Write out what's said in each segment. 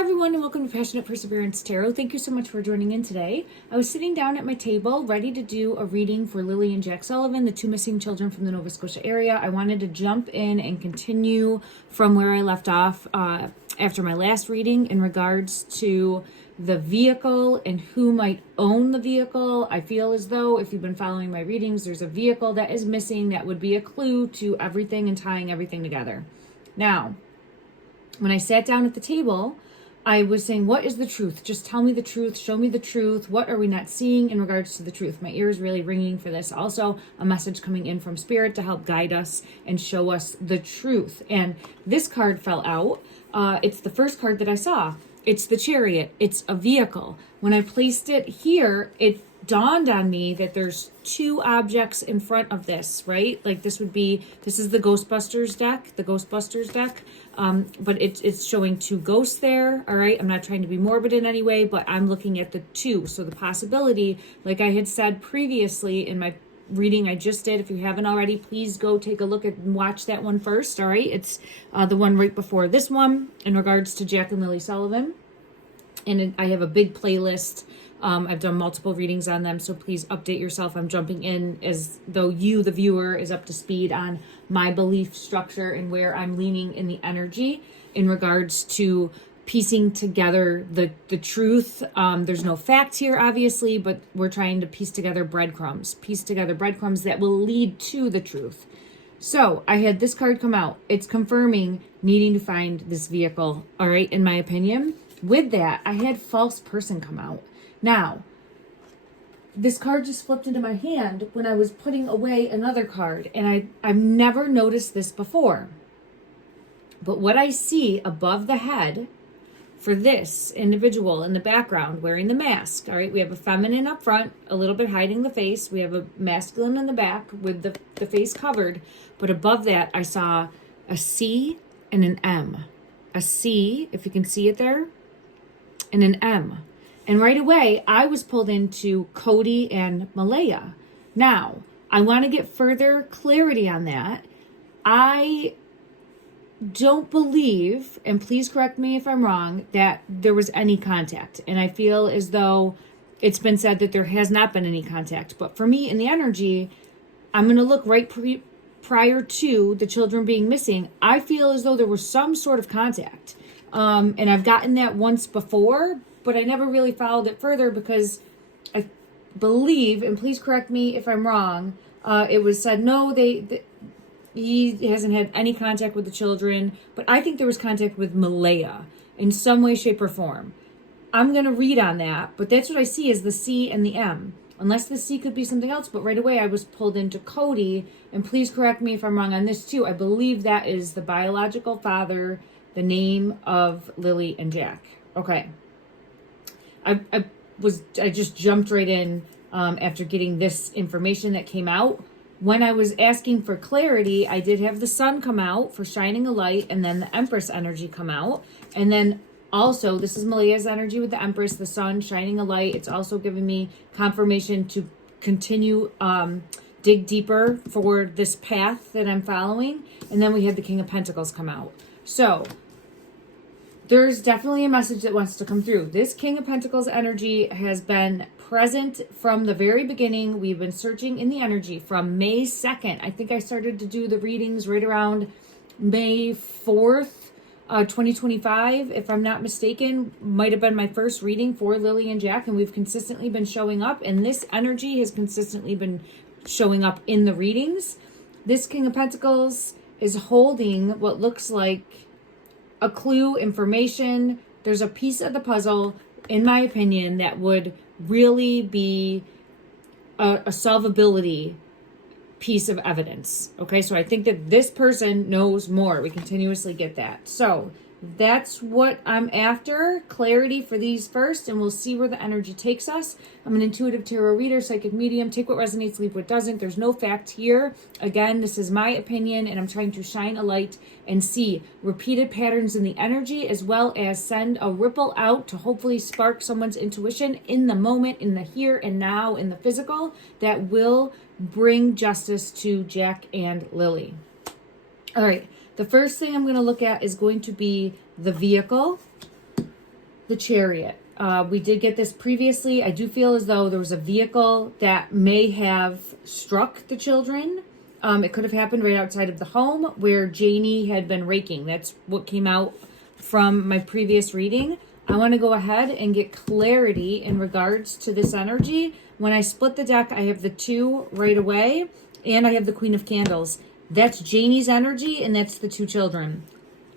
Hi everyone, and welcome to Passionate Perseverance Tarot. Thank you so much for joining in today. I was sitting down at my table ready to do a reading for Lilly and Jack Sullivan, the two missing children from the Nova Scotia area. I wanted to jump in and continue from where I left off after my last reading in regards to the vehicle and who might own the vehicle. I feel as though if you've been following my readings, there's a vehicle that is missing that would be a clue to everything and tying everything together. Now, when I sat down at the table, I was saying, what is the truth? Just tell me the truth. Show me the truth. What are we not seeing in regards to the truth? My ear is really ringing for this. Also, a message coming in from Spirit to help guide us and show us the truth. And this card fell out. It's the first card that I saw. It's the Chariot. It's a vehicle. When I placed it here, it dawned on me that there's two objects in front of this, right? Like this is the Ghostbusters deck, but it's showing two ghosts there, all right? I'm not trying to be morbid in any way, but I'm looking at the two. So the possibility, like I had said previously in my reading I just did, if you haven't already, please go take a look at and watch that one first, all right? It's the one right before this one in regards to Jack and Lily Sullivan. And I have a big playlist. I've done multiple readings on them, so please update yourself. I'm jumping in as though you, the viewer, is up to speed on my belief structure and where I'm leaning in the energy in regards to piecing together the truth. There's no facts here, obviously, but we're trying to piece together breadcrumbs that will lead to the truth. So I had this card come out. It's confirming needing to find this vehicle, all right, in my opinion. With that, I had false person come out. Now, this card just flipped into my hand when I was putting away another card, and I've never noticed this before. But what I see above the head for this individual in the background wearing the mask, all right, we have a feminine up front, a little bit hiding the face. We have a masculine in the back with the face covered. But above that, I saw a C and an M. A C, if you can see it there, and an M. And right away, I was pulled into Cody and Malaya. Now, I want to get further clarity on that. I don't believe, and please correct me if I'm wrong, that there was any contact. And I feel as though it's been said that there has not been any contact. But for me, in the energy, I'm going to look right prior to the children being missing. I feel as though there was some sort of contact. And I've gotten that once before, but I never really followed it further because I believe, and please correct me if I'm wrong, it was said, no, he hasn't had any contact with the children, but I think there was contact with Malaya in some way, shape, or form. I'm going to read on that, but that's what I see is the C and the M. Unless the C could be something else, but right away I was pulled into Cody, and please correct me if I'm wrong on this too. I believe that is the biological father, the name of Lily and Jack. Okay. I just jumped right in after getting this information that came out. When I was asking for clarity, I did have the sun come out for shining a light, and then the Empress energy come out. And then also, this is Malaya's energy with the Empress, the sun shining a light. It's also giving me confirmation to continue dig deeper for this path that I'm following. And then we had the King of Pentacles come out. So there's definitely a message that wants to come through. This King of Pentacles energy has been present from the very beginning. We've been searching in the energy from May 2nd. I think I started to do the readings right around May 4th, 2025, if I'm not mistaken. Might have been my first reading for Lily and Jack, and we've consistently been showing up, and this energy has consistently been showing up in the readings. This King of Pentacles is holding what looks like a clue, information. There's a piece of the puzzle, in my opinion, that would really be a solvability piece of evidence. Okay, so I think that this person knows more. We continuously get that. So that's what I'm after. Clarity for these first, and we'll see where the energy takes us. I'm an intuitive tarot reader, psychic medium. Take what resonates, leave what doesn't. There's no fact here. Again, this is my opinion, and I'm trying to shine a light and see repeated patterns in the energy, as well as send a ripple out to hopefully spark someone's intuition in the moment, in the here and now, in the physical, that will bring justice to Jack and Lily. All right. The first thing I'm going to look at is going to be the vehicle. the Chariot. We did get this previously. I do feel as though there was a vehicle that may have struck the children. It could have happened right outside of the home where Jennie had been raking. That's what came out from my previous reading. I want to go ahead and get clarity in regards to this energy. When I split the deck, I have the 2 right away, and I have the Queen of Candles. That's Jennie's energy, and that's the 2 children.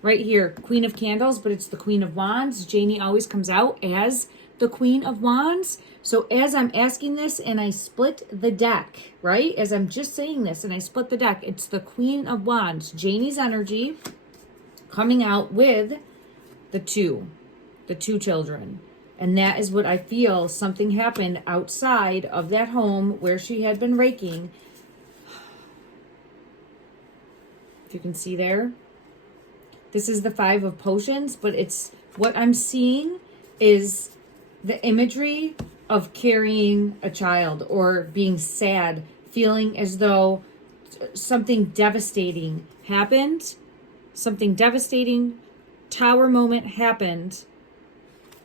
Right here, Queen of Candles, but it's the Queen of Wands. Jennie always comes out as the Queen of Wands. So as I'm asking this and I split the deck, right? As I'm just saying this and I split the deck, it's the Queen of Wands, Jennie's energy coming out with the 2 children. And that is what I feel. Something happened outside of that home where she had been raking. If you can see there. This is the 5 of Potions, but it's what I'm seeing is the imagery of carrying a child or being sad, feeling as though something devastating happened, something devastating, tower moment happened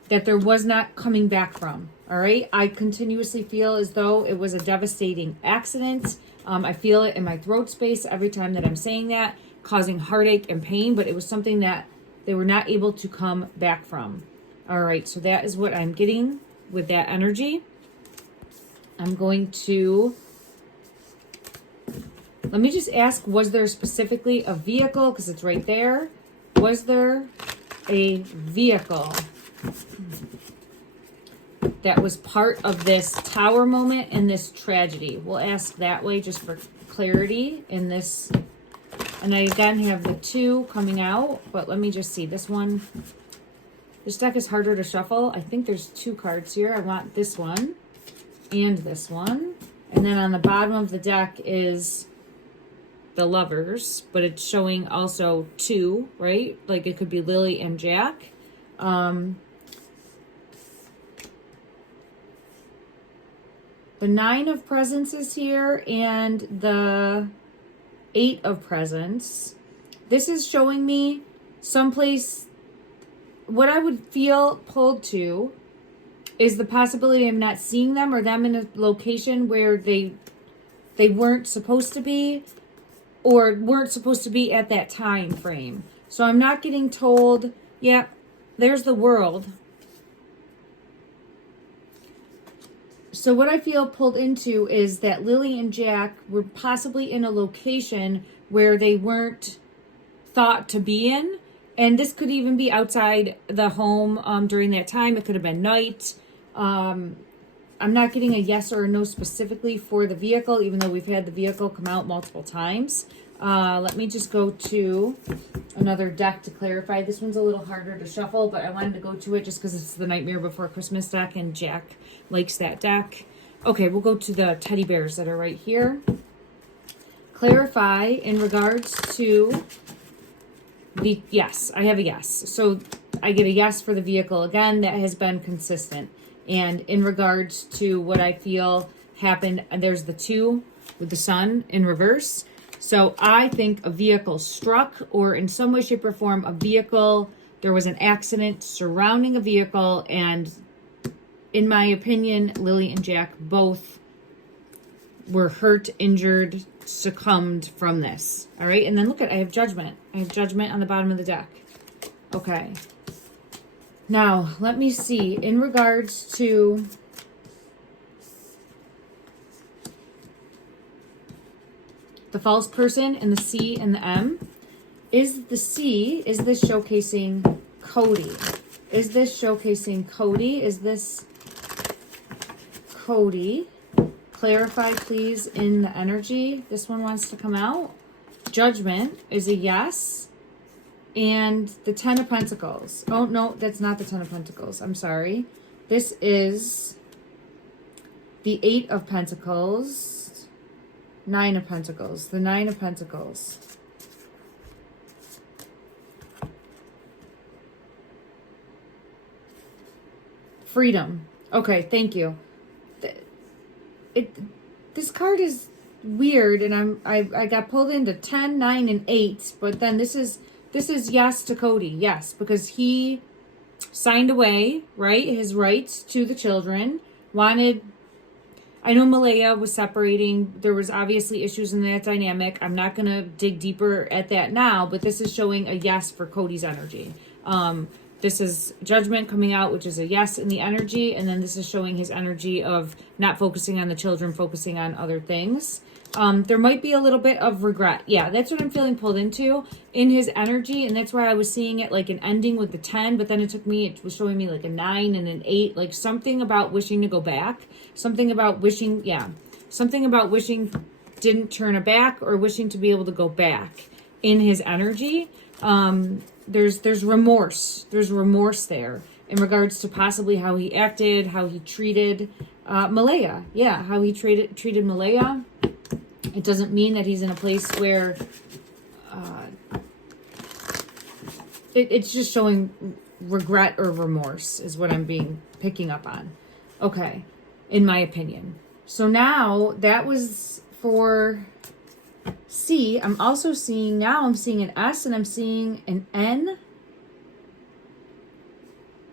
that there was not coming back from. All right. I continuously feel as though it was a devastating accident. I feel it in my throat space every time that I'm saying that, causing heartache and pain, but it was something that they were not able to come back from. All right, so that is what I'm getting with that energy. I'm going to, let me just ask, was there specifically a vehicle? Because it's right there. Was there a vehicle that was part of this tower moment and this tragedy? We'll ask that way just for clarity in this. And I again have the 2 coming out, but let me just see this one. This deck is harder to shuffle. I think there's 2 cards here. I want this one and this one. And then on the bottom of the deck is the Lovers, but it's showing also 2, right? Like it could be Lilly and Jack. The 9 of Presents is here and the 8 of Presents. This is showing me someplace. What I would feel pulled to is the possibility of not seeing them or them in a location where they weren't supposed to be or weren't supposed to be at that time frame. So I'm not getting told, yeah, there's the World. So what I feel pulled into is that Lilly and Jack were possibly in a location where they weren't thought to be in. And this could even be outside the home during that time. It could have been night. I'm not getting a yes or a no specifically for the vehicle, even though we've had the vehicle come out multiple times. Let me just go to another deck to clarify. This one's a little harder to shuffle, but I wanted to go to it just because it's the Nightmare Before Christmas deck, and Jack likes that deck. Okay, we'll go to the teddy bears that are right here. Clarify in regards to the yes. I have a yes. So I get a yes for the vehicle. Again, that has been consistent. And in regards to what I feel happened, there's the 2 with the sun in reverse. So I think a vehicle struck, or in some way, shape, or form, a vehicle, there was an accident surrounding a vehicle, and in my opinion, Lilly and Jack both were hurt, injured, succumbed from this. All right, and then look at, I have Judgment. I have Judgment on the bottom of the deck. Okay. Now, let me see, in regards to the false person and the C and the M, is the C, is this showcasing Cody? Is this showcasing Cody? Is this Cody? Clarify, please, in the energy. This one wants to come out. Judgment is a yes. And the 10 of Pentacles. Oh, no, that's not the 10 of Pentacles. I'm sorry. This is the 8 of Pentacles. 9 of Pentacles. The 9 of Pentacles. Freedom. Okay, thank you. This card is weird, and I got pulled into 10, 9, and 8, but then this is yes to Cody. Yes, because he signed away, right, his rights to the children, wanted, I know Malaya was separating. There was obviously issues in that dynamic. I'm not going to dig deeper at that now, but this is showing a yes for Cody's energy. This is judgment coming out, which is a yes in the energy. And then this is showing his energy of not focusing on the children, focusing on other things. There might be a little bit of regret. Yeah, that's what I'm feeling pulled into in his energy. And that's why I was seeing it like an ending with the 10, but then it was showing me like a 9 and an 8, like something about wishing to go back, something about wishing didn't turn it back, or wishing to be able to go back in his energy. There's remorse. There's remorse there in regards to possibly how he acted, how he treated Malaya. Yeah, how he treated Malaya. It doesn't mean that he's in a place where it's just showing regret or remorse is what I'm picking up on. Okay, in my opinion. So now that was for C. I'm also seeing I'm seeing an S and I'm seeing an N.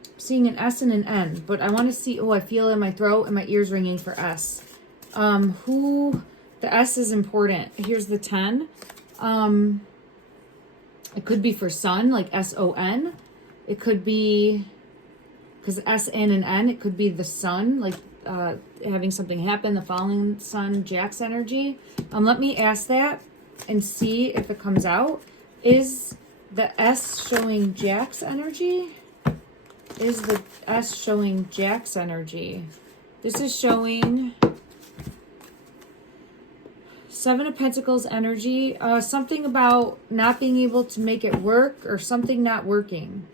I'm seeing an S and an N, but I want to see, I feel in my throat and my ears ringing for S. The S is important. Here's the 10. It could be for son, like S-O-N. It could be, because S-N and N, it could be the sun, like having something happen, the falling sun, Jack's energy. Let me ask that and see if it comes out. Is the S showing Jack's energy? Is the S showing Jack's energy? This is showing 7 of Pentacles energy. Something about not being able to make it work, or something not working.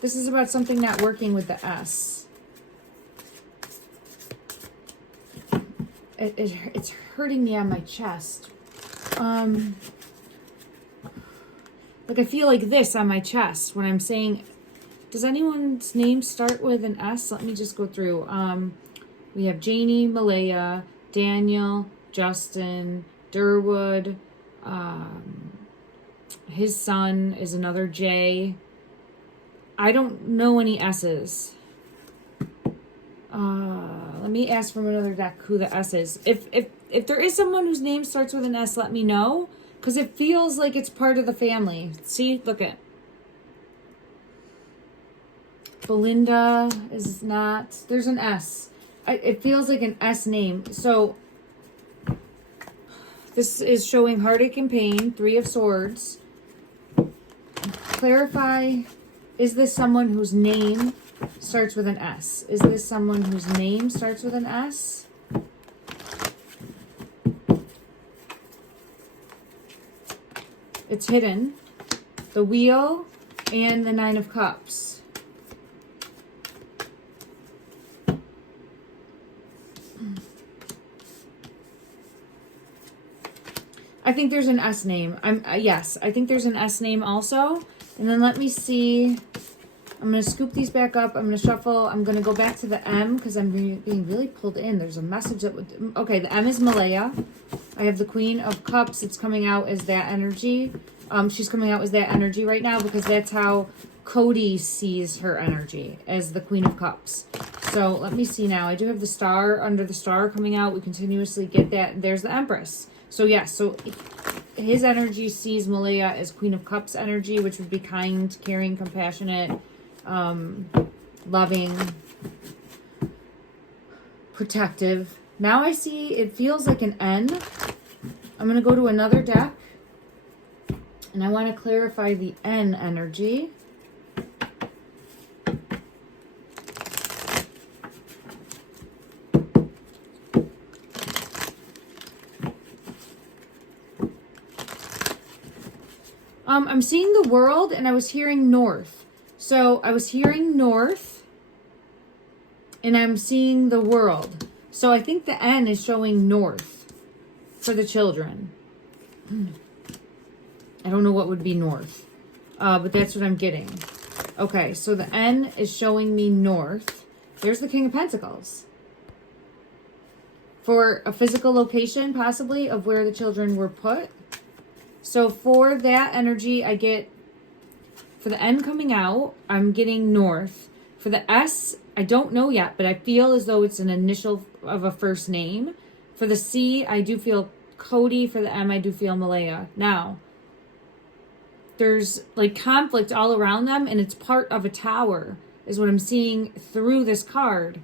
This is about something not working with the S. It's hurting me on my chest. Like I feel like this on my chest when I'm saying, does anyone's name start with an S? Let me just go through. We have Jennie, Malaya, Daniel, Justin, Durwood. His son is another J. I don't know any S's. Let me ask from another deck who the S is. If there is someone whose name starts with an S, let me know. Because it feels like it's part of the family. See? Look at. Belinda is not. There's an S. It feels like an S name. So, this is showing heartache and pain. 3 of Swords. Clarify. Is this someone whose name starts with an S? Is this someone whose name starts with an S? It's hidden. The Wheel and the 9 of Cups. I think there's an S name. Yes, I think there's an S name also. And then let me see. I'm going to scoop these back up. I'm going to shuffle. I'm going to go back to the M because I'm being really pulled in. There's a message that would... Okay, the M is Malaya. I have the Queen of Cups. It's coming out as that energy. She's coming out as that energy right now because that's how Cody sees her energy, as the Queen of Cups. So let me see now. I do have the star under the star coming out. We continuously get that. There's the Empress. So yes, so his energy sees Malaya as Queen of Cups energy, which would be kind, caring, compassionate, loving, protective. Now I see it feels like an N. I'm going to go to another deck. And I want to clarify the N energy. I'm seeing the World and I was hearing North. So I was hearing North and I'm seeing the World. So I think the N is showing North for the children. I don't know what would be North, but that's what I'm getting. Okay, so the N is showing me North. There's the King of Pentacles. For a physical location, possibly, of where the children were put. So for that energy, I get, for the N coming out, I'm getting North. For the S, I don't know yet, but I feel as though it's an initial of a first name. For the C, I do feel Cody. For the M, I do feel Malaya. Now, there's like conflict all around them, and it's part of a tower, is what I'm seeing through this card.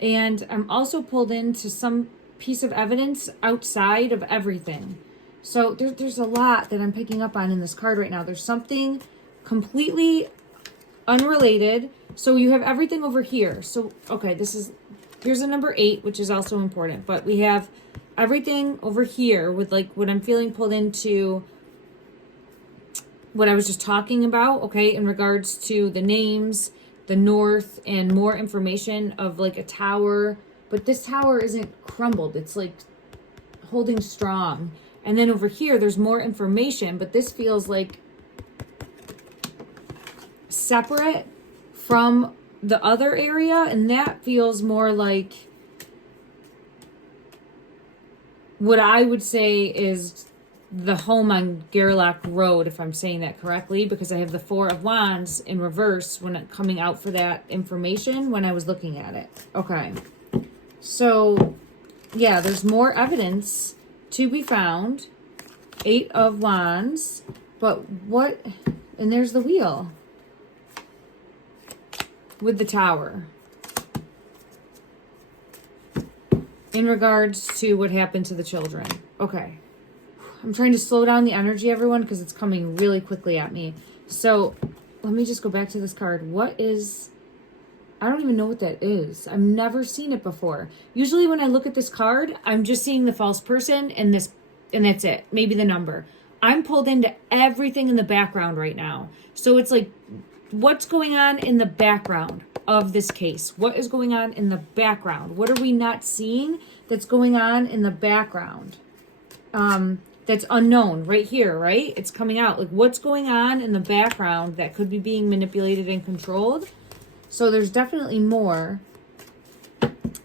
And I'm also pulled into some piece of evidence outside of everything. So there's a lot that I'm picking up on in this card right now. There's something completely unrelated. So you have everything over here. So, okay, here's a number 8, which is also important. But we have everything over here with like what I'm feeling pulled into what I was just talking about, okay, in regards to the names, the north, and more information of like a tower. But this tower isn't crumbled. It's like holding strong. And then over here, there's more information, but this feels like separate from the other area. And that feels more like what I would say is the home on Gerlach Road, if I'm saying that correctly, because I have the 4 of Wands in reverse when it coming out for that information when I was looking at it. Okay. So, yeah, there's more evidence to be found. 8 of Wands. But what... And there's the wheel. With the tower. In regards to what happened to the children. Okay. I'm trying to slow down the energy, everyone, because it's coming really quickly at me. So, let me just go back to this card. What is... I don't even know what that is. I've never seen it before. Usually when I look at this card, I'm just seeing the false person and that's it. Maybe the number. I'm pulled into everything in the background right now. So it's like, what's going on in the background of this case? What is going on in the background? What are we not seeing that's going on in the background? That's unknown right here, right? It's coming out. Like, what's going on in the background that could be being manipulated and controlled? So there's definitely more.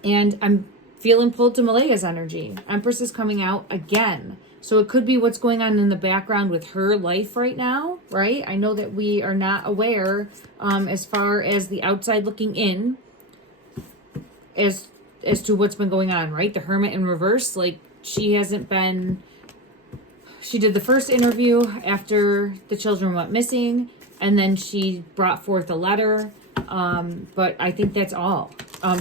And I'm feeling pulled to Malaya's energy. Empress is coming out again. So it could be what's going on in the background with her life right now, right? I know that we are not aware as far as the outside looking in as to what's been going on, right? The Hermit in reverse, like she hasn't been... She did the first interview after the children went missing, and then she brought forth a letter. But I think that's all.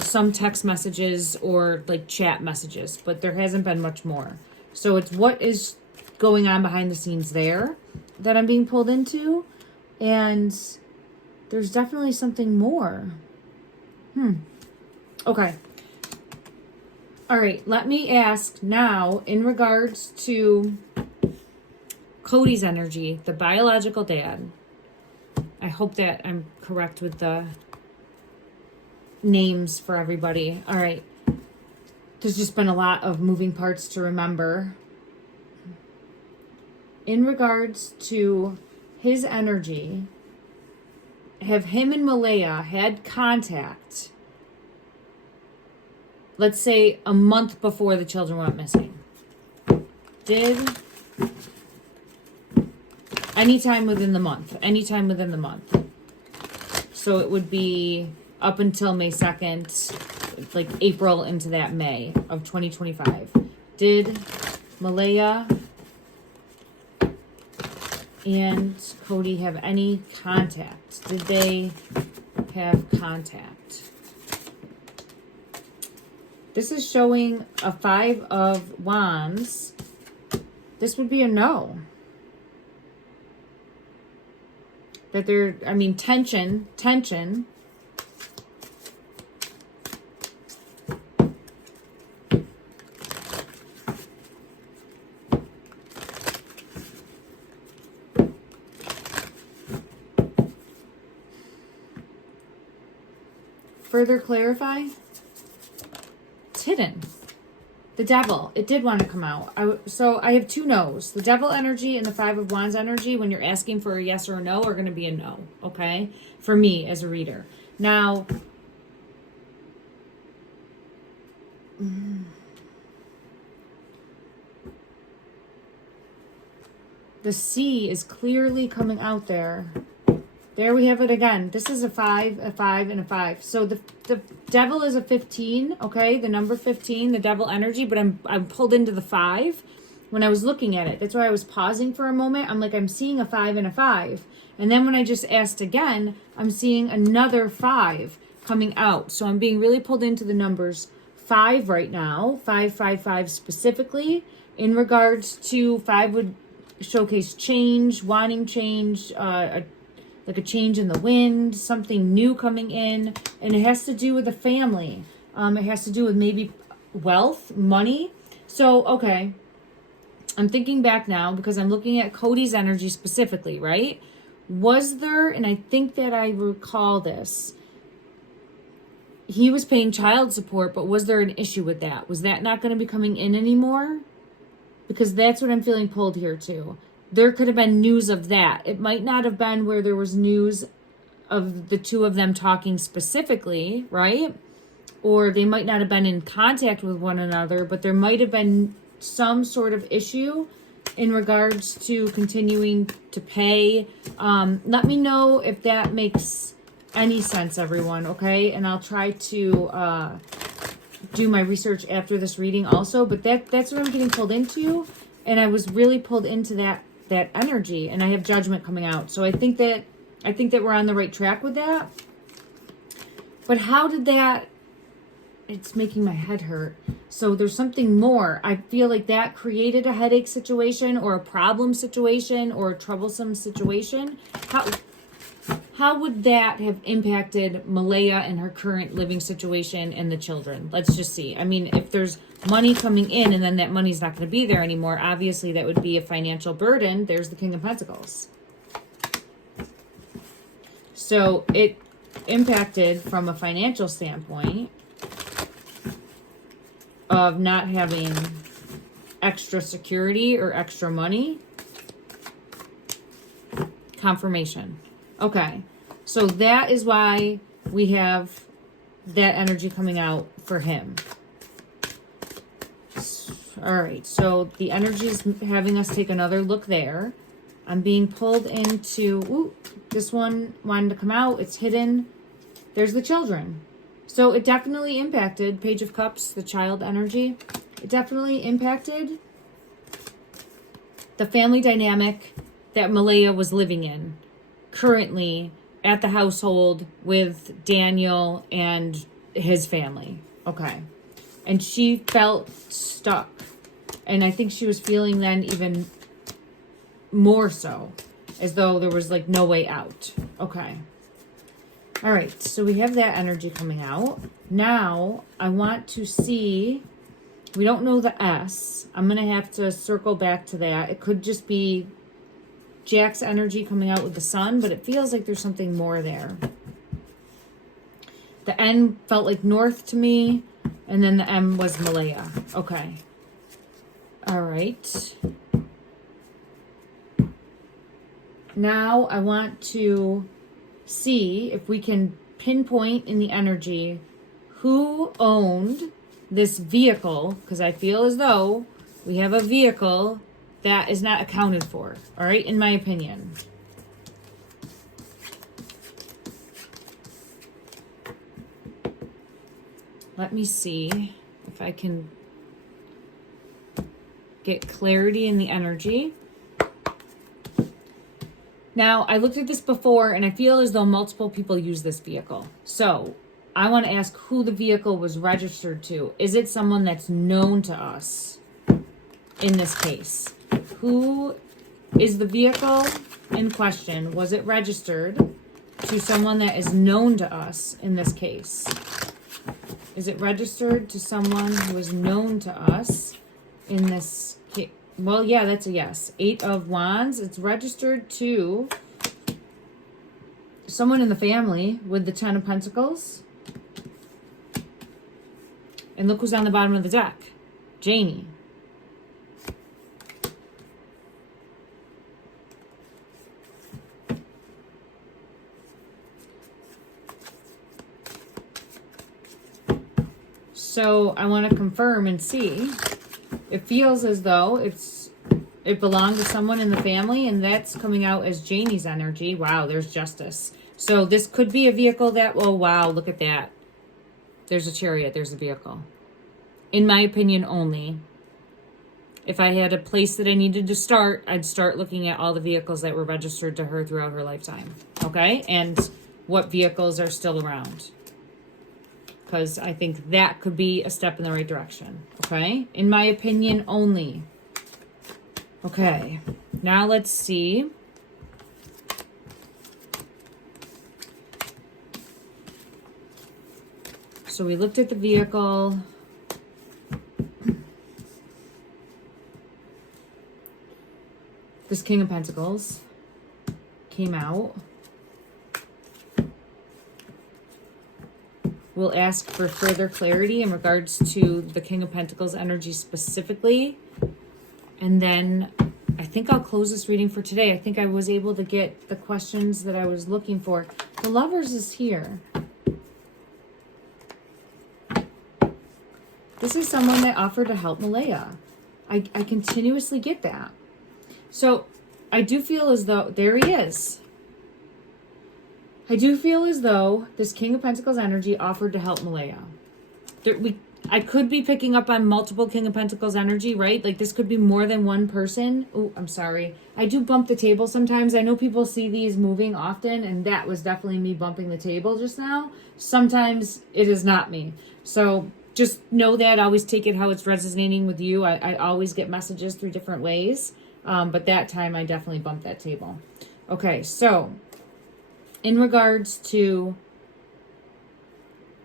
Some text messages or like chat messages, but there hasn't been much more. So it's what is going on behind the scenes there that I'm being pulled into. And there's definitely something more. Okay. All right. Let me ask now in regards to Cody's energy, the biological dad. I hope that I'm correct with the names for everybody. All right. There's just been a lot of moving parts to remember. In regards to his energy, have him and Malaya had contact, let's say a month before the children went missing? Anytime within the month. So it would be up until May 2nd, like April into that May of 2025. Did Malaya and Cody have any contact? Did they have contact? This is showing a 5 of Wands. This would be a no. That there, I mean, tension. Further clarify. It's hidden. The devil. It did want to come out. So I have 2 no's. The devil energy and the 5 of Wands energy, when you're asking for a yes or a no, are going to be a no. Okay? For me as a reader. Now, the C is clearly coming out there. There we have it again. This is a 5, and a 5. So the devil is a 15, okay? The number 15, the devil energy, but I'm pulled into the 5 when I was looking at it. That's why I was pausing for a moment. I'm like, I'm seeing a 5 and a 5. And then when I just asked again, I'm seeing another 5 coming out. So I'm being really pulled into the numbers 5 right now, 555 specifically. In regards to 5 would showcase change, wanting change, like a change in the wind, something new coming in, and it has to do with the family. It has to do with maybe wealth, money. So, okay, I'm thinking back now because I'm looking at Cody's energy specifically, right? Was there, and I think that I recall this, he was paying child support, but was there an issue with that? Was that not going to be coming in anymore? Because that's what I'm feeling pulled here too. There could have been news of that. It might not have been where there was news of the two of them talking specifically, right? Or they might not have been in contact with one another, but there might have been some sort of issue in regards to continuing to pay. Let me know if that makes any sense, everyone, okay? And I'll try to do my research after this reading also, but that's what I'm getting pulled into, and I was really pulled into that energy, and I have judgment coming out. So I think that we're on the right track with that. But how did that, it's making my head hurt. So there's something more. I feel like that created a headache situation or a problem situation or a troublesome situation. How would that have impacted Malaya and her current living situation and the children? Let's just see. I mean, if there's money coming in and then that money's not going to be there anymore, obviously that would be a financial burden. There's the King of Pentacles. So it impacted from a financial standpoint of not having extra security or extra money. Confirmation. Okay, so that is why we have that energy coming out for him. All right, so the energy is having us take another look there. I'm being pulled into, this one wanted to come out. It's hidden. There's the children. So it definitely impacted, Page of Cups, the child energy. It definitely impacted the family dynamic that Malaya was living in currently at the household with Daniel and his family. Okay. And she felt stuck. And I think she was feeling then even more so, as though there was like no way out. Okay. All right. So we have that energy coming out. Now I want to see, we don't know the S. I'm going to have to circle back to that. It could just be Jack's energy coming out with the sun, but it feels like there's something more there. The N felt like north to me, and then the M was Malaya. Okay. All right. Now I want to see if we can pinpoint in the energy who owned this vehicle, because I feel as though we have a vehicle that is not accounted for, all right, in my opinion. Let me see if I can get clarity in the energy. Now, I looked at this before, and I feel as though multiple people use this vehicle. So I want to ask who the vehicle was registered to. Is it someone that's known to us in this case? Who is the vehicle in question? Was it registered to someone that is known to us in this case? Is it registered to someone who is known to us in this case? Well, yeah, that's a yes. 8 of Wands. It's registered to someone in the family with the 10 of Pentacles. And look who's on the bottom of the deck. Jennie. So I want to confirm and see. It feels as though it's It belonged to someone in the family, and that's coming out as Janie's energy. Wow, there's justice. So this could be a vehicle that, oh, wow, look at that. There's a chariot. There's a vehicle. In my opinion only. If I had a place that I needed to start, I'd start looking at all the vehicles that were registered to her throughout her lifetime. Okay? And what vehicles are still around. Because I think that could be a step in the right direction. Okay? In my opinion only. Okay. Now let's see. So we looked at the vehicle. This King of Pentacles came out. We'll ask for further clarity in regards to the King of Pentacles energy specifically. And then I think I'll close this reading for today. I think I was able to get the questions that I was looking for. The Lovers is here. This is someone that offered to help Malaya. I continuously get that. So I do feel as though, there he is. I do feel as though this King of Pentacles energy offered to help Malaya. I could be picking up on multiple King of Pentacles energy, right? Like this could be more than one person. Oh, I'm sorry. I do bump the table sometimes. I know people see these moving often, and that was definitely me bumping the table just now. Sometimes it is not me. So just know that. Always take it how it's resonating with you. I always get messages through different ways. But that time I definitely bumped that table. Okay, so in regards to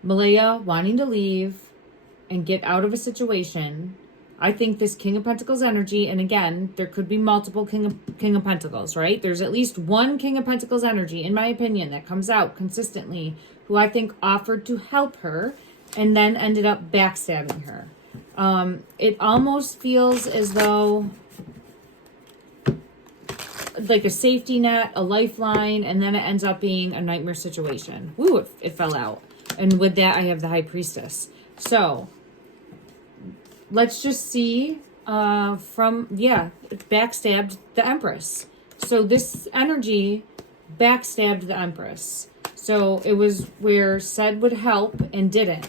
Malaya wanting to leave and get out of a situation, I think this King of Pentacles energy, and again, there could be multiple King of Pentacles, right? There's at least one King of Pentacles energy, in my opinion, that comes out consistently, who I think offered to help her and then ended up backstabbing her. It almost feels as though like a safety net, a lifeline, and then it ends up being a nightmare situation. Woo, it fell out. And with that, I have the High Priestess. So, let's just see it backstabbed the Empress. So this energy backstabbed the Empress. So it was where said would help and didn't.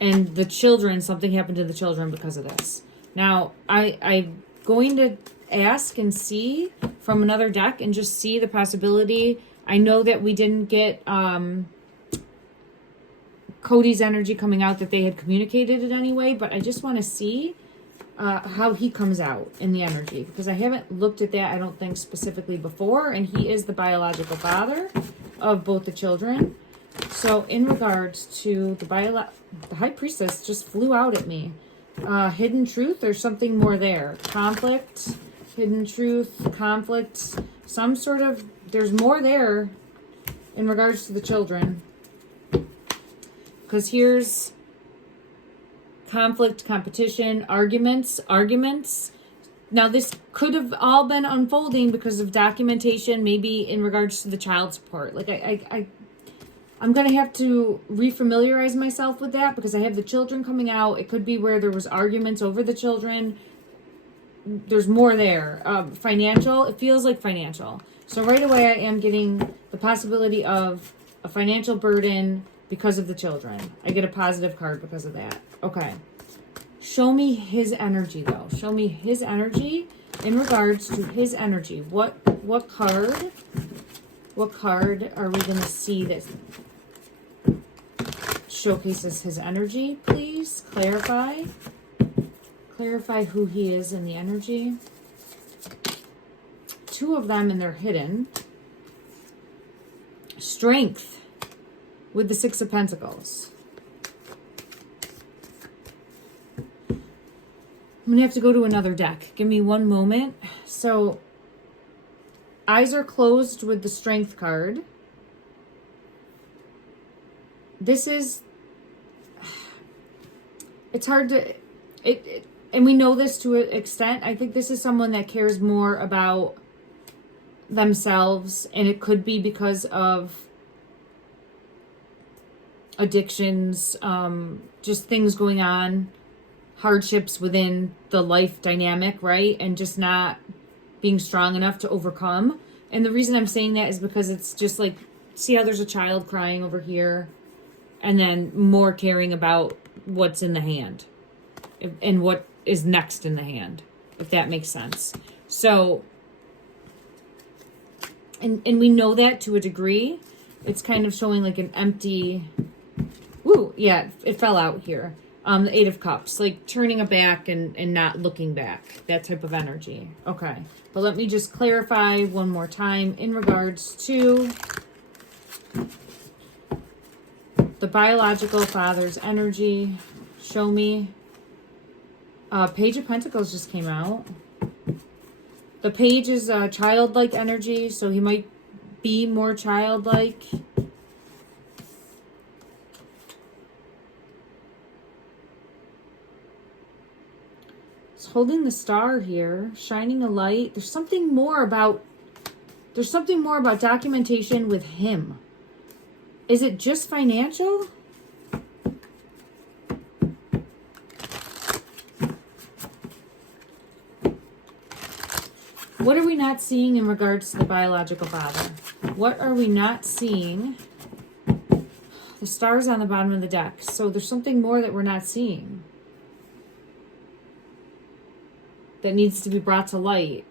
And the children, something happened to the children because of this. Now, I'm going to ask and see from another deck and just see the possibility. I know that we didn't get Cody's energy coming out, that they had communicated it anyway, but I just want to see how he comes out in the energy, because I haven't looked at that, I don't think, specifically before, and he is the biological father of both the children. So in regards to the High Priestess just flew out at me. Hidden truth, there's something more there. Conflict, hidden truth, conflict, some sort of, there's more there in regards to the children. Because here's conflict, competition, arguments. Now this could have all been unfolding because of documentation, maybe in regards to the child support. Like I'm going to have to refamiliarize myself with that because I have the children coming out. It could be where there was arguments over the children. There's more there. Financial, it feels like financial. So right away I am getting the possibility of a financial burden because of the children. I get a positive card because of that. Okay. Show me his energy though. Show me his energy in regards to his energy. What card are we going to see that showcases his energy, please? Clarify who he is in the energy. Two of them, and they're hidden. Strength with the Six of Pentacles. I'm going to have to go to another deck. Give me one moment. So, eyes are closed with the Strength card. This is, it's hard to, and we know this to an extent. I think this is someone that cares more about themselves, and it could be because of addictions, just things going on hardships within the life dynamic, right? And just not being strong enough to overcome. And the reason I'm saying that is because it's just like, see how there's a child crying over here, and then more caring about what's in the hand and what is next in the hand, if that makes sense. So, and we know that to a degree. It's kind of showing like an empty, woo, yeah, it fell out here. The Eight of Cups, like turning a back and not looking back, that type of energy. Okay, but let me just clarify one more time in regards to the biological father's energy. Show me. Page of Pentacles just came out. The page is childlike energy, so he might be more childlike. He's holding the star here, shining a light. There's something more about documentation with him. Is it just financial? What are we not seeing in regards to the biological father? What are we not seeing? The star's on the bottom of the deck. So there's something more that we're not seeing that needs to be brought to light.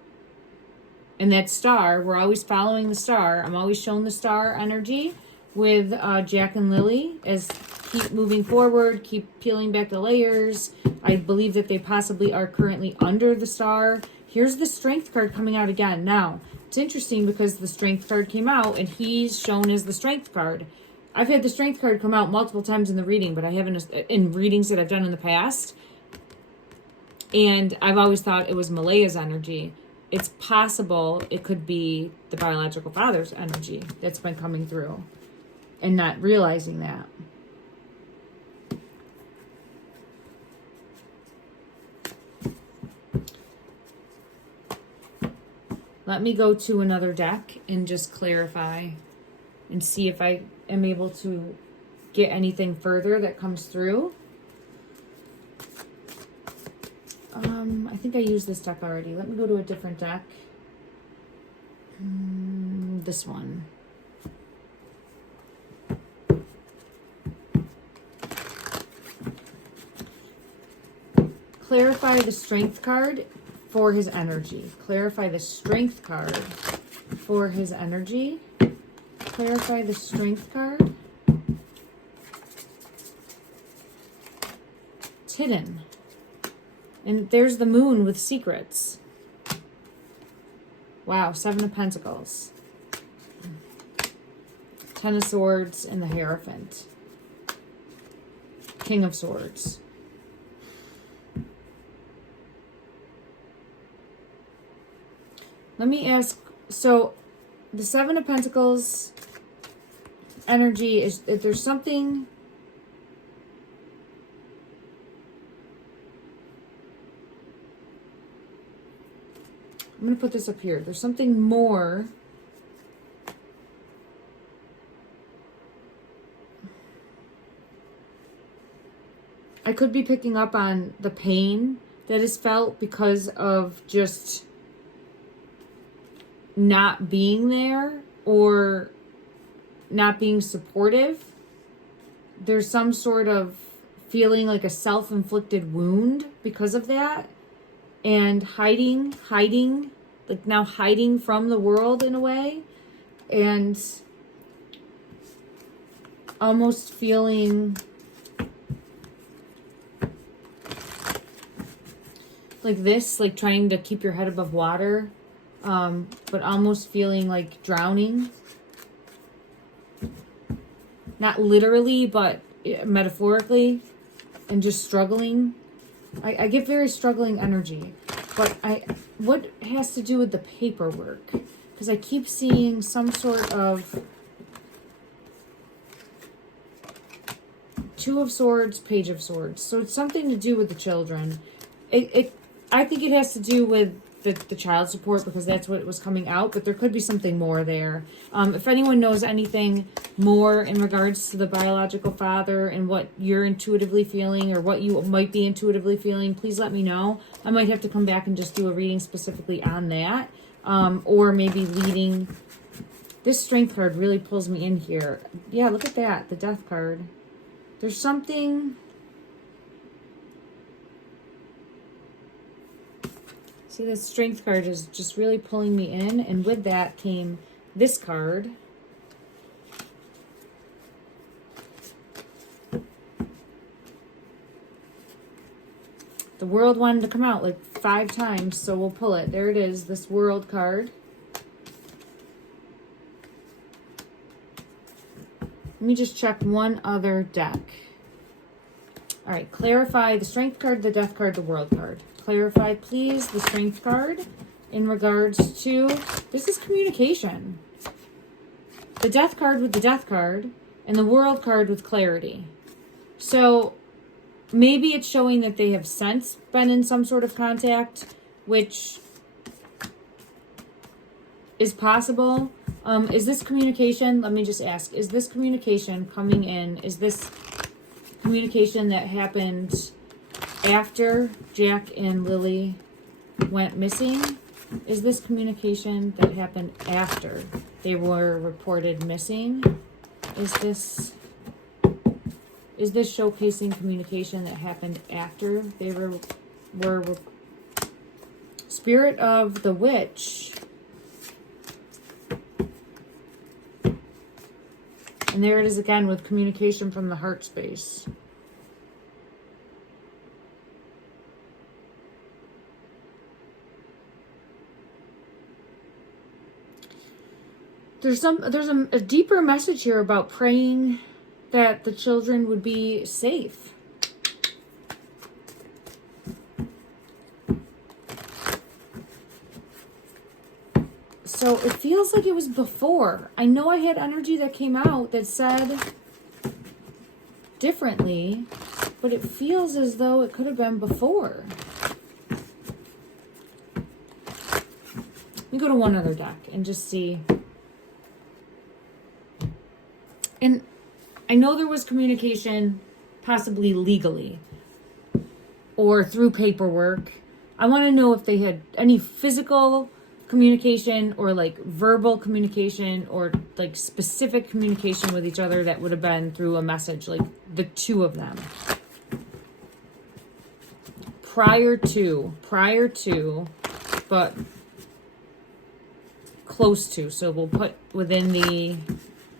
And that star, we're always following the star. I'm always shown the star energy with Jack and Lily as keep moving forward, keep peeling back the layers. I believe that they possibly are currently under the star. Here's the Strength card coming out again. Now, it's interesting because the Strength card came out and he's shown as the Strength card. I've had the Strength card come out multiple times in the reading, but I haven't in readings that I've done in the past. And I've always thought it was Malaya's energy. It's possible it could be the biological father's energy that's been coming through and not realizing that. Let me go to another deck and just clarify and see if I am able to get anything further that comes through. I think I used this deck already. Let me go to a different deck. This one. Clarify the Strength card for his energy. Clarify the Strength card for his energy. Clarify the Strength card. It's hidden. And there's the Moon with secrets. Wow, Seven of Pentacles. Ten of Swords and the Hierophant. King of Swords. Let me ask, so the Seven of Pentacles energy is, if there's something, I'm going to put this up here. There's something more. I could be picking up on the pain that is felt because of just not being there or not being supportive. There's some sort of feeling like a self-inflicted wound because of that. And hiding, like now hiding from the world in a way. And almost feeling like this, like trying to keep your head above water. But almost feeling like drowning. Not literally, but metaphorically. And just struggling. I get very struggling energy, but what has to do with the paperwork? Because I keep seeing some sort of Two of Swords, Page of Swords. So it's something to do with the children. I think it has to do with the child support because that's what was coming out, but there could be something more there. If anyone knows anything more in regards to the biological father and what you're intuitively feeling or what you might be intuitively feeling, please let me know. I might have to come back and just do a reading specifically on that. Or maybe leading. This strength card really pulls me in here. Yeah, look at that, the death card. There's something. See, this strength card is just really pulling me in. And with that came this card. The world wanted to come out like 5 times, so we'll pull it. There it is, this world card. Let me just check one other deck. All right, clarify the strength card, the death card, the world card. Clarify, please, the strength card in regards to, this is communication. The death card with the death card and the world card with clarity. So maybe it's showing that they have since been in some sort of contact, which is possible. Is this communication, let me just ask, is this communication coming in, is this communication that happened after Jack and Lily went missing? Is this communication that happened after they were reported missing? Is this showcasing communication that happened after they were Spirit of the Witch. And there it is again with communication from the heart space. There's a deeper message here about praying that the children would be safe. So it feels like it was before. I know I had energy that came out that said differently, but it feels as though it could have been before. Let me go to one other deck and just see. And I know there was communication, possibly legally or through paperwork. I want to know if they had any physical communication or like verbal communication or like specific communication with each other that would have been through a message, like the two of them. Prior to, but close to. So we'll put within the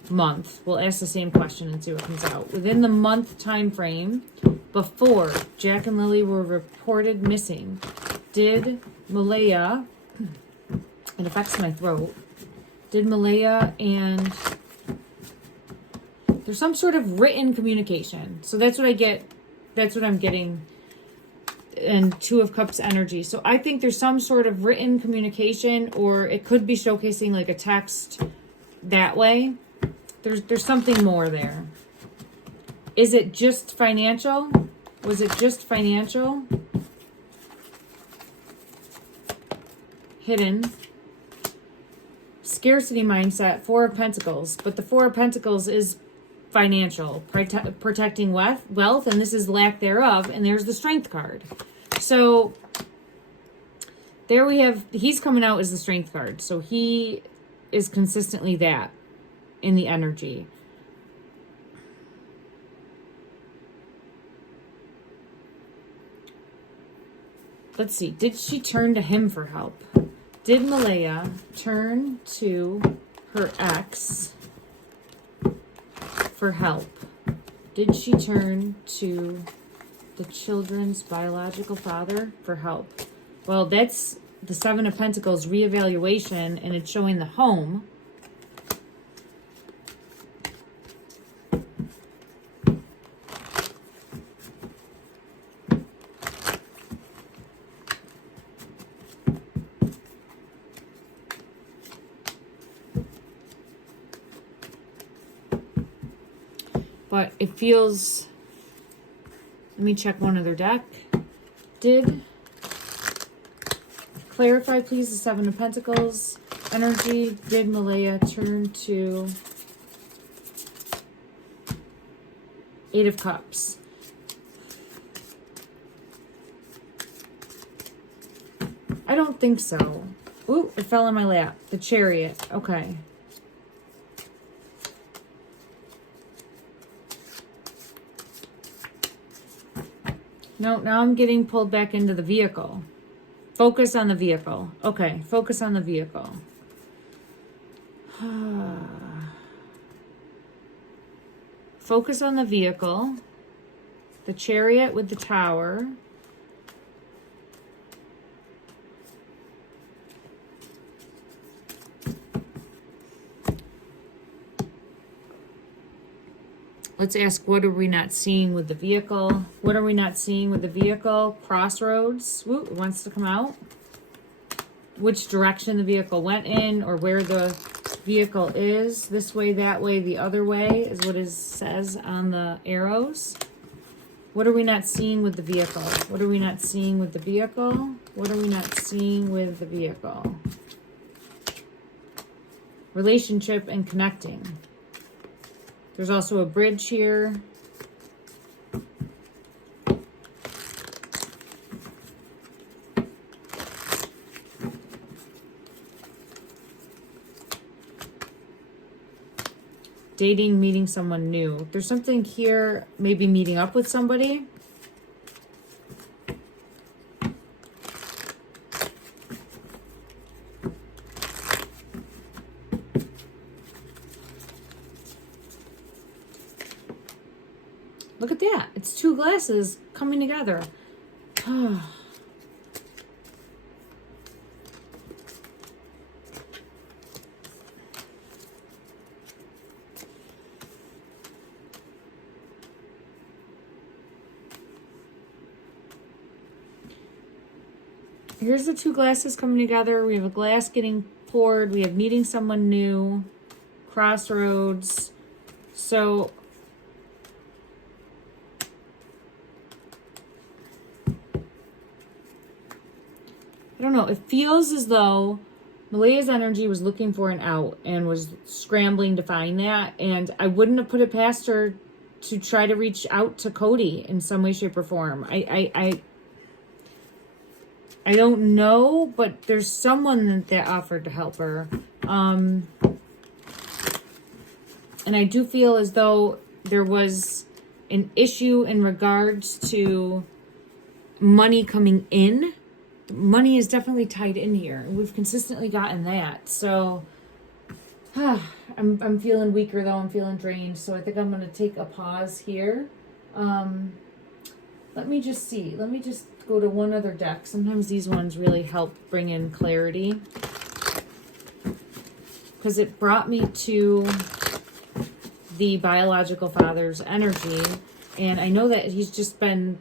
month. We'll ask the same question and see what comes out. Within the month time frame before Jack and Lily were reported missing, did Malaya, it affects my throat, did Malaya and there's some sort of written communication. So that's what I get. That's what I'm getting. And Two of Cups energy. So I think there's some sort of written communication, or it could be showcasing like a text that way. There's something more there. Is it just financial? Was it just financial? Hidden. Scarcity mindset, Four of Pentacles. But the Four of Pentacles is financial, protecting wealth, and this is lack thereof, and there's the Strength card. So there we have, he's coming out as the Strength card. So he is consistently that in the energy. Let's see, did she turn to him for help? Did Malaya turn to her ex for help? Did she turn to the children's biological father for help? Well, that's the Seven of Pentacles reevaluation, and it's showing the home. But it feels, let me check one other deck. Did, clarify please the Seven of Pentacles energy. Did Malaya turn to Eight of Cups. I don't think so. Ooh, it fell in my lap. The Chariot. Okay. No, now I'm getting pulled back into the vehicle. Focus on the vehicle. Okay, focus on the vehicle. Focus on the vehicle. The Chariot with the Tower. Let's ask, what are we not seeing with the vehicle? What are we not seeing with the vehicle? Crossroads. Ooh, it wants to come out. Which direction the vehicle went in, or where the vehicle is. This way, that way, the other way is what it says on the arrows. What are we not seeing with the vehicle? What are we not seeing with the vehicle? What are we not seeing with the vehicle? Relationship and connecting. There's also a bridge here. Dating, meeting someone new. There's something here, maybe meeting up with somebody. Look at that. It's two glasses coming together. Here's the two glasses coming together. We have a glass getting poured. We have meeting someone new. Crossroads. So I don't know. It feels as though Malea's energy was looking for an out and was scrambling to find that. And I wouldn't have put it past her to try to reach out to Cody in some way, shape, or form. I don't know, but there's someone that offered to help her. And I do feel as though there was an issue in regards to money coming in. Money is definitely tied in here. We've consistently gotten that. So I'm feeling weaker though. I'm feeling drained. So I think I'm going to take a pause here. Let me just see. Let me just go to one other deck. Sometimes these ones really help bring in clarity. Because it brought me to the biological father's energy. And I know that he's just been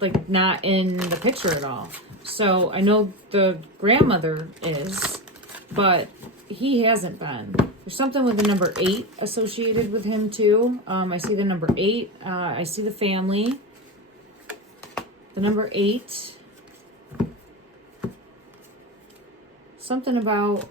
like not in the picture at all. So I know the grandmother is, but he hasn't been. There's something with the number 8 associated with him too. I see the number 8. I see the family. The number 8. Something about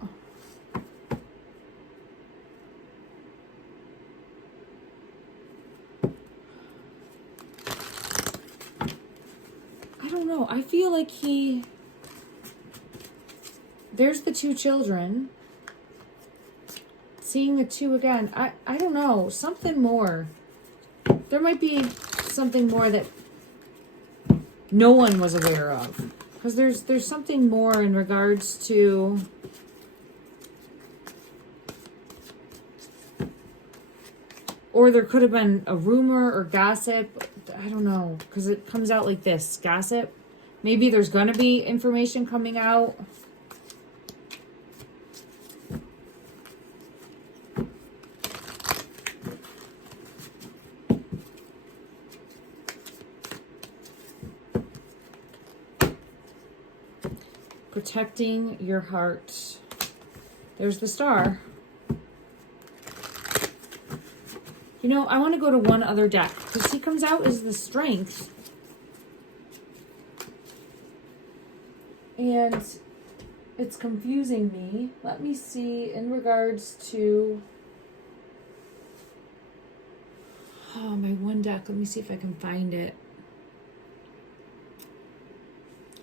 I don't know. I feel like there's the 2 children. Seeing the 2 again. I don't know. Something more. There might be something more that no one was aware of. Because there's something more in regards to or there could have been a rumor or gossip. I don't know. Because it comes out like this. Gossip. Maybe there's going to be information coming out. Protecting your heart. There's the Star. You know, I want to go to one other deck because he comes out as the Strength. And it's confusing me. Let me see in regards to one deck. Let me see if I can find it.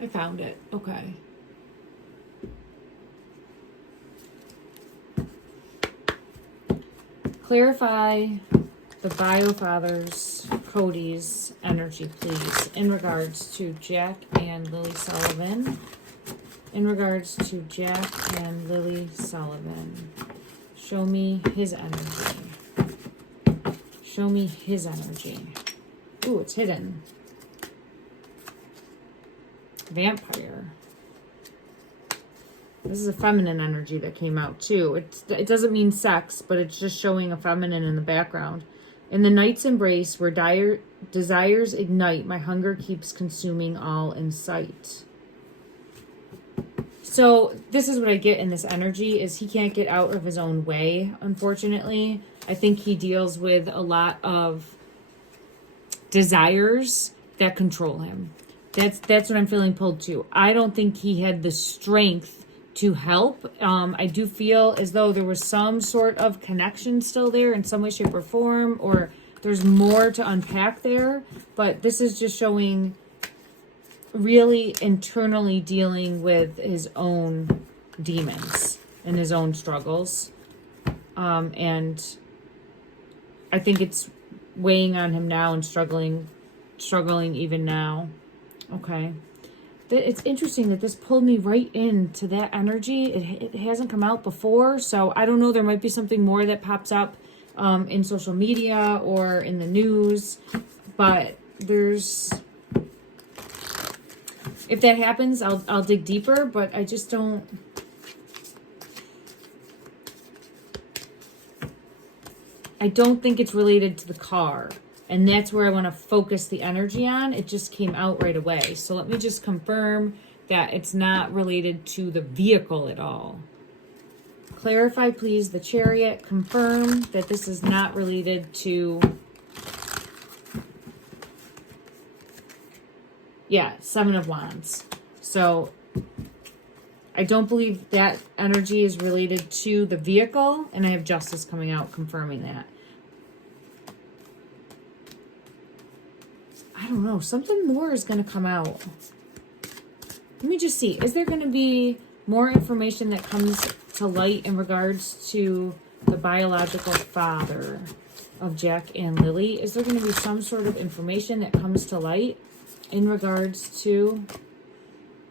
I found it. Okay. Clarify the Biofathers Cody's energy, please, in regards to Jack and Lily Sullivan. In regards to Jack and Lily Sullivan. Show me his energy. Show me his energy. Ooh, it's hidden. Vampire. This is a feminine energy that came out too. It doesn't mean sex, but it's just showing a feminine in the background. In the night's embrace, where dire desires ignite, my hunger keeps consuming all in sight. So this is what I get in this energy, is he can't get out of his own way, unfortunately. I think he deals with a lot of desires that control him. That's what I'm feeling pulled to. I don't think he had the strength to help. I do feel as though there was some sort of connection still there in some way, shape, or form, or there's more to unpack there. But this is just showing really internally dealing with his own demons and his own struggles. And I think it's weighing on him now and struggling even now. Okay. It's interesting that this pulled me right into that energy. It hasn't come out before, so I don't know. There might be something more that pops up in social media or in the news, but there's... If that happens, I'll dig deeper, but I just don't... I don't think it's related to the car. And that's where I want to focus the energy on. It just came out right away. So let me just confirm that it's not related to the vehicle at all. Clarify, please, the Chariot. Confirm that this is not related to... Yeah, Seven of Wands. So I don't believe that energy is related to the vehicle. And I have Justice coming out confirming that. I don't know. Something more is going to come out. Let me just see. Is there going to be more information that comes to light in regards to the biological father of Jack and Lily? Is there going to be some sort of information that comes to light in regards to...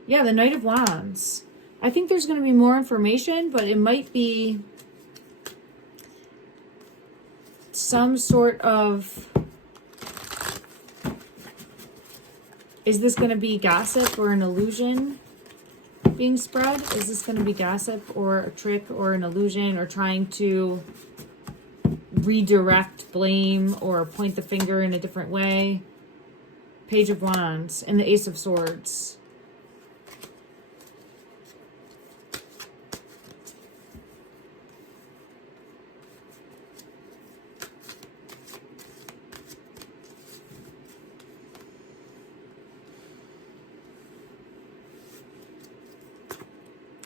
Yeah, the Knight of Wands. I think there's going to be more information, but it might be some sort of... Is this going to be gossip or an illusion being spread? Is this going to be gossip or a trick or an illusion, or trying to redirect blame or point the finger in a different way? Page of Wands and the Ace of Swords.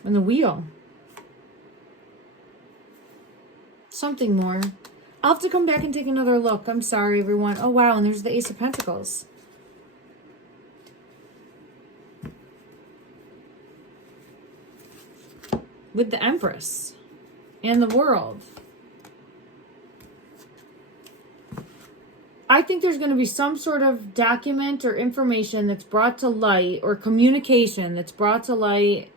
And the Wheel. Something more. I'll have to come back and take another look. I'm sorry, everyone. Oh, wow. And there's the Ace of Pentacles. With the Empress. And the World. I think there's going to be some sort of document or information that's brought to light, or communication that's brought to light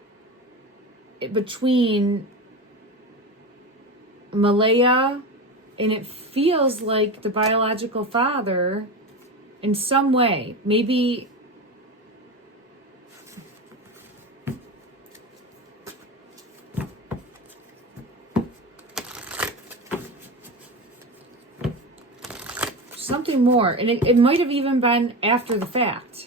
between Malaya, and it feels like the biological father in some way. Maybe something more. And it might have even been after the fact.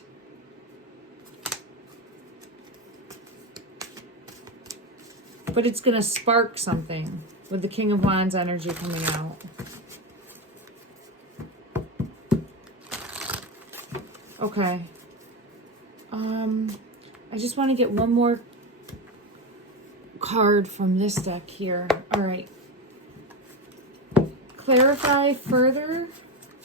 But it's going to spark something with the King of Wands energy coming out. Okay. I just want to get one more card from this deck here. All right. Clarify further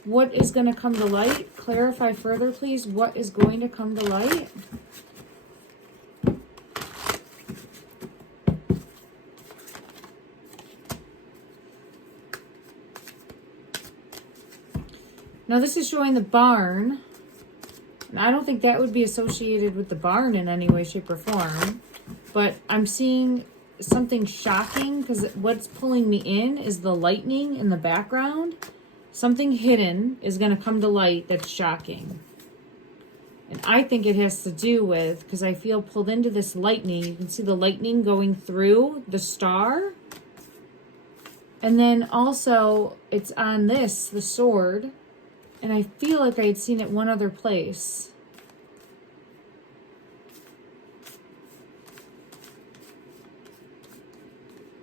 What is going to come to light? Clarify further, please. What is going to come to light? Now this is showing the barn. And I don't think that would be associated with the barn in any way, shape, or form. But I'm seeing something shocking because what's pulling me in is the lightning in the background. Something hidden is going to come to light that's shocking. And I think it has to do with, because I feel pulled into this lightning. You can see the lightning going through the star. And then also it's on this, the sword. And I feel like I had seen it one other place.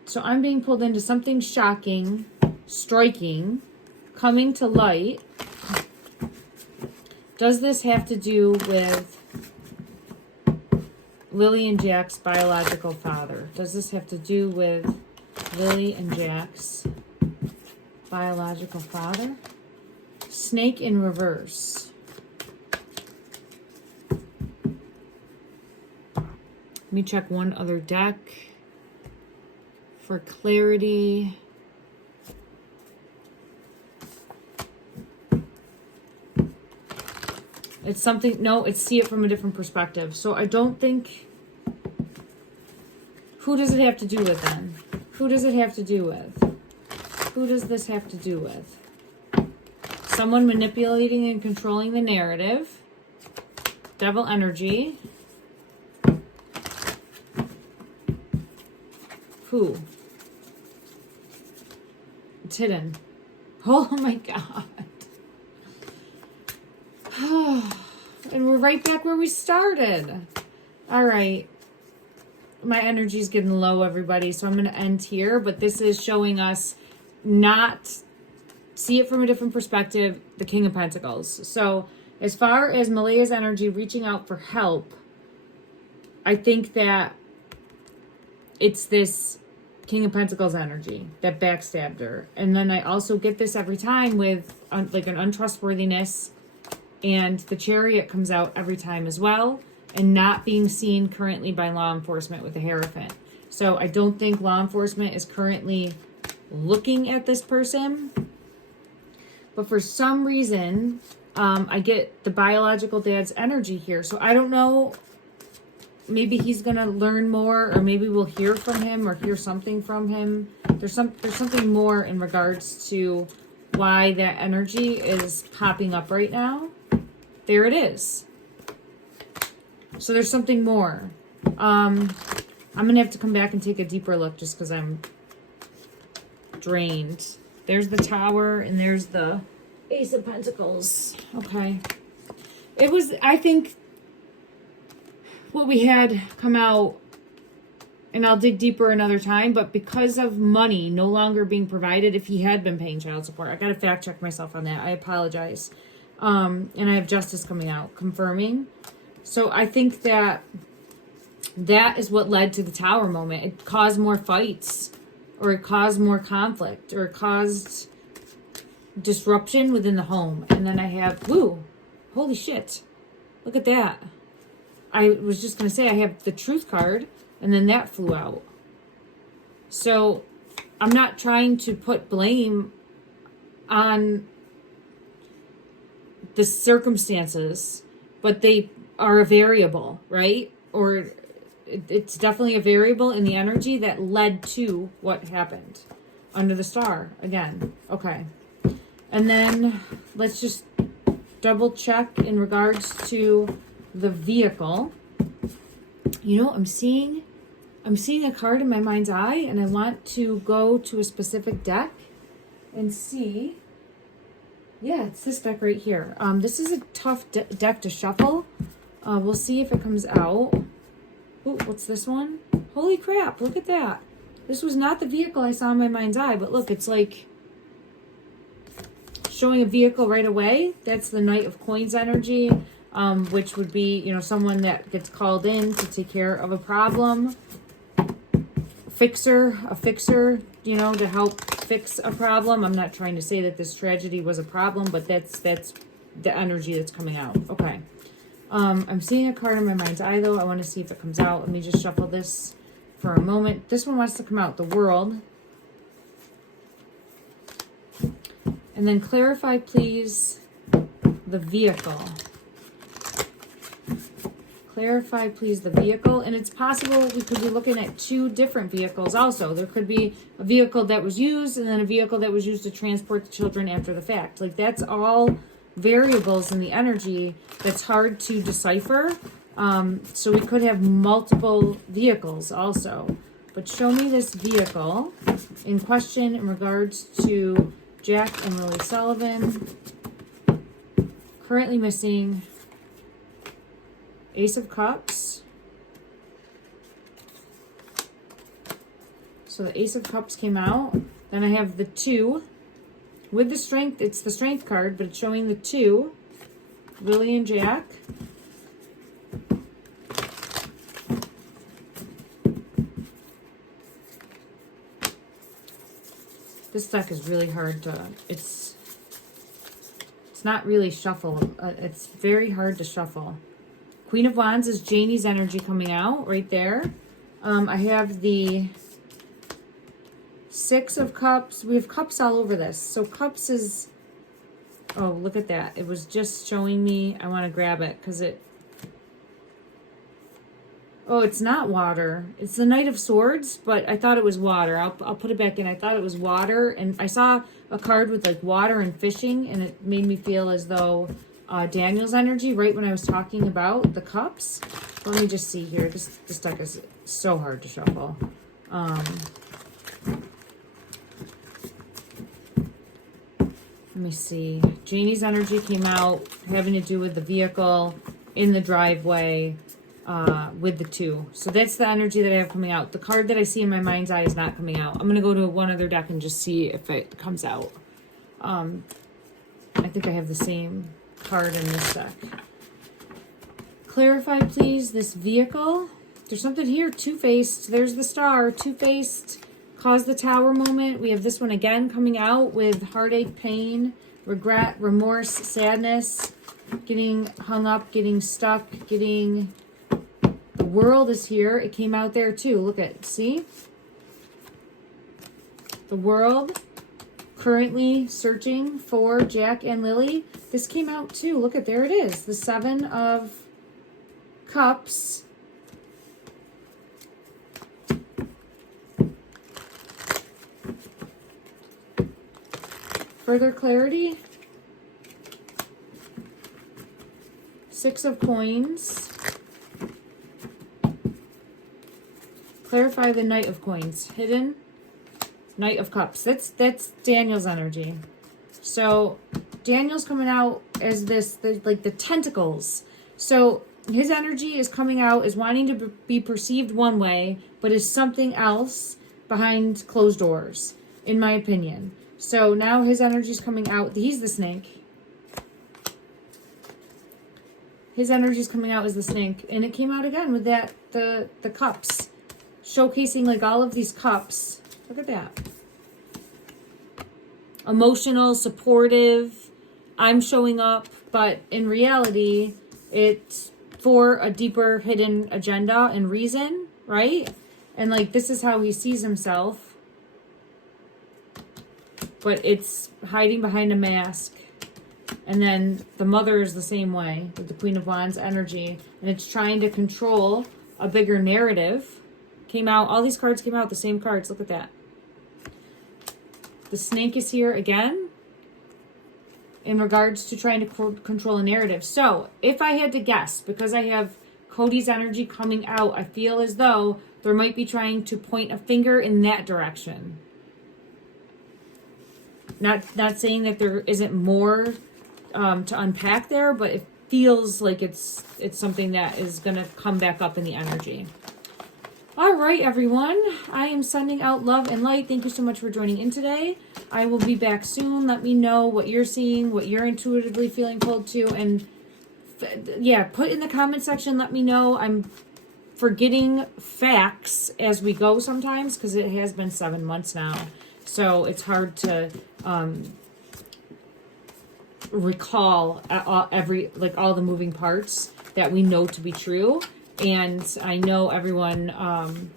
So I'm being pulled into something shocking, striking, coming to light. Does this have to do with Lily and Jack's biological father? Does this have to do with Lily and Jack's biological father? Snake in reverse. Let me check one other deck for clarity. It's something, no, it's see it from a different perspective. So I don't think, who does it have to do with then? Who does it have to do with? Who does this have to do with? Someone manipulating and controlling the narrative. Devil energy. Who? It's hidden. Oh my God. And we're right back where we started. All right. My energy's getting low, everybody. So I'm going to end here. But this is showing us not... See it from a different perspective, the King of Pentacles. So as far as Malia's energy reaching out for help, I think that it's this King of Pentacles energy that backstabbed her. And then I also get this every time with like an untrustworthiness, and the Chariot comes out every time as well, and not being seen currently by law enforcement with the Hierophant. So I don't think law enforcement is currently looking at this person. But for some reason, I get the biological dad's energy here. So I don't know, maybe he's going to learn more, or maybe we'll hear from him or hear something from him. There's something more in regards to why that energy is popping up right now. There it is. So there's something more. I'm going to have to come back and take a deeper look just because I'm drained. There's the Tower, and there's the Ace of Pentacles. Okay. It was, I think, what we had come out, and I'll dig deeper another time, but because of money no longer being provided, if he had been paying child support, I got to fact check myself on that. I apologize. And I have justice coming out, confirming. So I think that is what led to the Tower moment. It caused more fights, or it caused more conflict, or it caused disruption within the home. And then I have, woo, holy shit. Look at that. I was just going to say I have the Truth card, and then that flew out. So I'm not trying to put blame on the circumstances, but they are a variable, right? Or it's definitely a variable in the energy that led to what happened under the star again. Okay. And then let's just double check in regards to the vehicle. You know, I'm seeing a card in my mind's eye, and I want to go to a specific deck and see. Yeah, it's this deck right here. This is a tough deck to shuffle. We'll see if it comes out. Ooh, what's this one? Holy crap, look at that. This was not the vehicle I saw in my mind's eye, but look, it's like showing a vehicle right away. That's the Knight of Coins energy, which would be, you know, someone that gets called in to take care of a problem fixer, you know, to help fix a problem. I'm not trying to say that this tragedy was a problem, but that's the energy that's coming out. Okay. I'm seeing a card in my mind's eye, though. I want to see if it comes out. Let me just shuffle this for a moment. This one wants to come out, the World. And then clarify, please, the Vehicle. Clarify, please, the Vehicle. And it's possible we could be looking at two different vehicles also. There could be a vehicle that was used and then a vehicle that was used to transport the children after the fact. Like, that's all variables in the energy that's hard to decipher. So we could have multiple vehicles also. But show me this vehicle in question in regards to Jack and Lily Sullivan. Currently missing Ace of Cups. So the Ace of Cups came out. Then I have the 2. With the Strength, it's the Strength card, but it's showing the 2. Lily and Jack. This deck is really hard to, it's not really shuffle. It's very hard to shuffle. Queen of Wands is Jennie's energy coming out right there. I have the 6 of Cups. We have cups all over this. So cups is, oh, look at that. It was just showing me, I want to grab it because it, oh, it's not water. It's the Knight of Swords, but I thought it was water. I'll put it back in. I thought it was water, and I saw a card with like water and fishing, and it made me feel as though Daniel's energy right when I was talking about the cups. Let me just see here. This deck is so hard to shuffle. Let me see. Jennie's energy came out having to do with the vehicle in the driveway with the 2. So that's the energy that I have coming out. The card that I see in my mind's eye is not coming out. I'm going to go to one other deck and just see if it comes out. I think I have the same card in this deck. Clarify, please, this vehicle. There's something here. Two-faced. There's the Star. Two-faced. Cause the Tower moment. We have this one again coming out with heartache, pain, regret, remorse, sadness, getting hung up, getting stuck, getting... The World is here. It came out there too. Look at, see? The World. Currently searching for Jack and Lily. This came out too. Look at, there it is. The 7 of Cups. Further clarity. 6 of Coins. Clarify the Knight of Coins. Hidden. Knight of Cups. That's Daniel's energy. So Daniel's coming out as this, like the tentacles. So his energy is coming out, is wanting to be perceived one way, but is something else behind closed doors, in my opinion. So now his energy is coming out. He's the snake. His energy is coming out as the snake. And it came out again with that, the cups. Showcasing like all of these cups. Look at that. Emotional, supportive. I'm showing up. But in reality, it's for a deeper hidden agenda and reason, right? And like this is how he sees himself. But it's hiding behind a mask. And then the Mother is the same way with the Queen of Wands energy. And it's trying to control a bigger narrative. Came out, all these cards came out, the same cards. Look at that. The Snake is here again in regards to trying to control a narrative. So if I had to guess, because I have Cody's energy coming out, I feel as though there might be trying to point a finger in that direction. Not saying that there isn't more to unpack there, but it feels like it's something that is going to come back up in the energy. All right, everyone. I am sending out love and light. Thank you so much for joining in today. I will be back soon. Let me know what you're seeing, what you're intuitively feeling pulled to, and yeah, put in the comment section. Let me know. I'm forgetting facts as we go sometimes, because it has been 7 months now. So it's hard to recall all the moving parts that we know to be true. And I know everyone,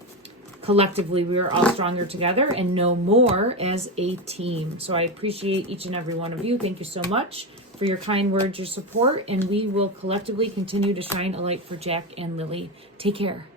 collectively, we are all stronger together and know more as a team. So I appreciate each and every one of you. Thank you so much for your kind words, your support, and we will collectively continue to shine a light for Jack and Lily. Take care.